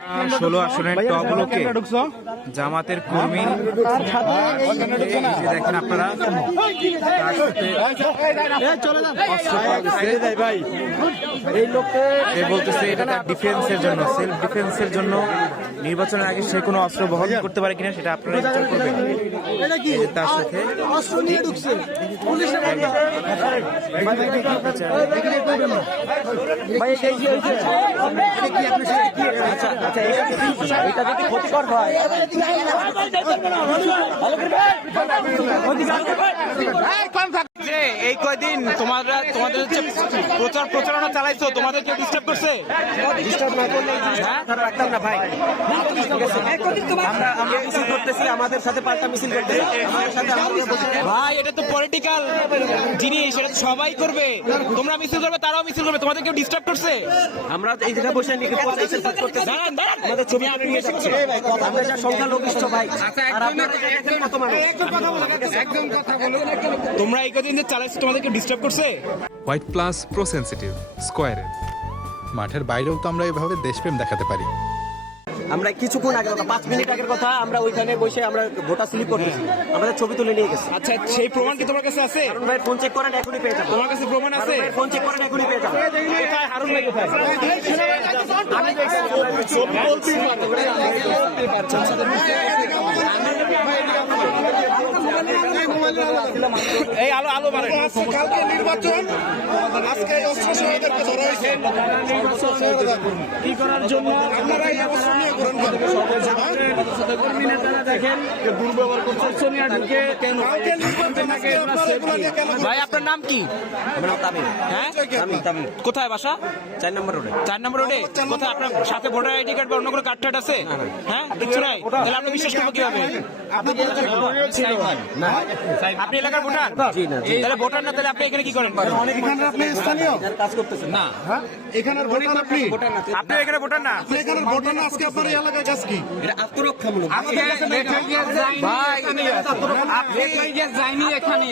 16 আসনের টপগুলোকে জামাতের কর্মী দেখেন আপনারা বলতেছে এটা তার ডিফেন্সের জন্য, সেলফ ডিফেন্সের জন্য নির্বাচনের আগে সে কোনো অস্ত্র বহন করতে পারে কিনা সেটা আপনারা বিচার করবেন। তার সাথে এটা যদি ক্ষতিকর হয় এই কয়দিন তোমাদের হচ্ছে প্রচারণা চালাইছো, তোমাদের কেউ ডিস্টার্ব করছে? ডিস্টার্ব না করলে রাখতাম না ভাই। আমরা মিছিল করতেছি, আমাদের সাথে পাল্টা মিছিল করতেছি ভাই। এটা তো পলিটিক্যাল জিনিস, এটা তো সবাই করবে। তোমরা মিছিল করবে, তারাও মিছিল করবে, তোমাদের কেউ ডিস্টার্ব করছে? আমরা এই জায়গায় বসে করতেছি, আমাদের ছবি নিয়ে যাচ্ছে। আমরা যা সংখ্যালঘিষ্ঠ ভাই, আর আপনারা কত মানুষ? একদম কথা বলো। তোমরা এই কদিন যে চালাইছো, তোমাদের কেউ ডিস্টার্ব করছে? হোয়াইট প্লাস প্রো সেন্সিটিভ স্কোয়ারে মাঠের বাইরেও তো আমরা এভাবে দেশপ্রেম দেখাতে পারি। আমরা কিছুক্ষণ আগে 5 মিনিট আগের কথা, আমরা ওইখানে বসে আমরা ভোটার স্লিপ করতেছি, আমাদের ছবি তুলে নিয়ে গেছে। আচ্ছা, সেই প্রমাণ কি তোমার কাছে আছে? হারুন ভাই ফোন চেক করেন, এখনই পেয়ে যাবেন। তোমার কাছে প্রমাণ আছে? ফোন চেক করেন, এখনই পেয়ে যাবেন। কোথায় হারুন ভাই, কোথায়? আমি এই আলো মারেন। কালকে নির্বাচন, আজকে অস্ত্র সহায়দেরকে ধরা হয়েছে কি করার জন্য? আপনারা এই অস্ত্র নিয়ে গ্রহণ করেন। কর্মী নেতারা দেখেন যে দুর্ব্যবহার করছে সোনিয়া ঢুকে। কালকে নির্বাচন, আজকে আপনারা এগুলো নিয়ে কেন? ভাই আপনার নাম কি? তামিল। হ্যাঁ, তামিল। কোথায় বাসা? 4 নম্বর রোডে। 4 নম্বর রোডে। কোথায় আপনার সাথে ভোটার আইডি কার্ড বা অন্য কোনো কার্ড টার্ড আছে? হ্যাঁ, কিছু নাই। তাহলে আপনি বিশ্বাস করবো কিভাবে? আপনি এলাকার ভোটার? তাহলে ভোটার না, তাহলে আপনি এখানে কি করেন? এখানে আপনি স্থানীয় কাজ করতেছেন না, এখানের ভোটার আপনি আপনি এখানে ভোটার না। আপনি এখানের ভোটার না, আজকে আপনার এই এলাকায় কাজ কি? এটা আত্মরক্ষামূলক। ভাই আপনি যাইনি এখানে।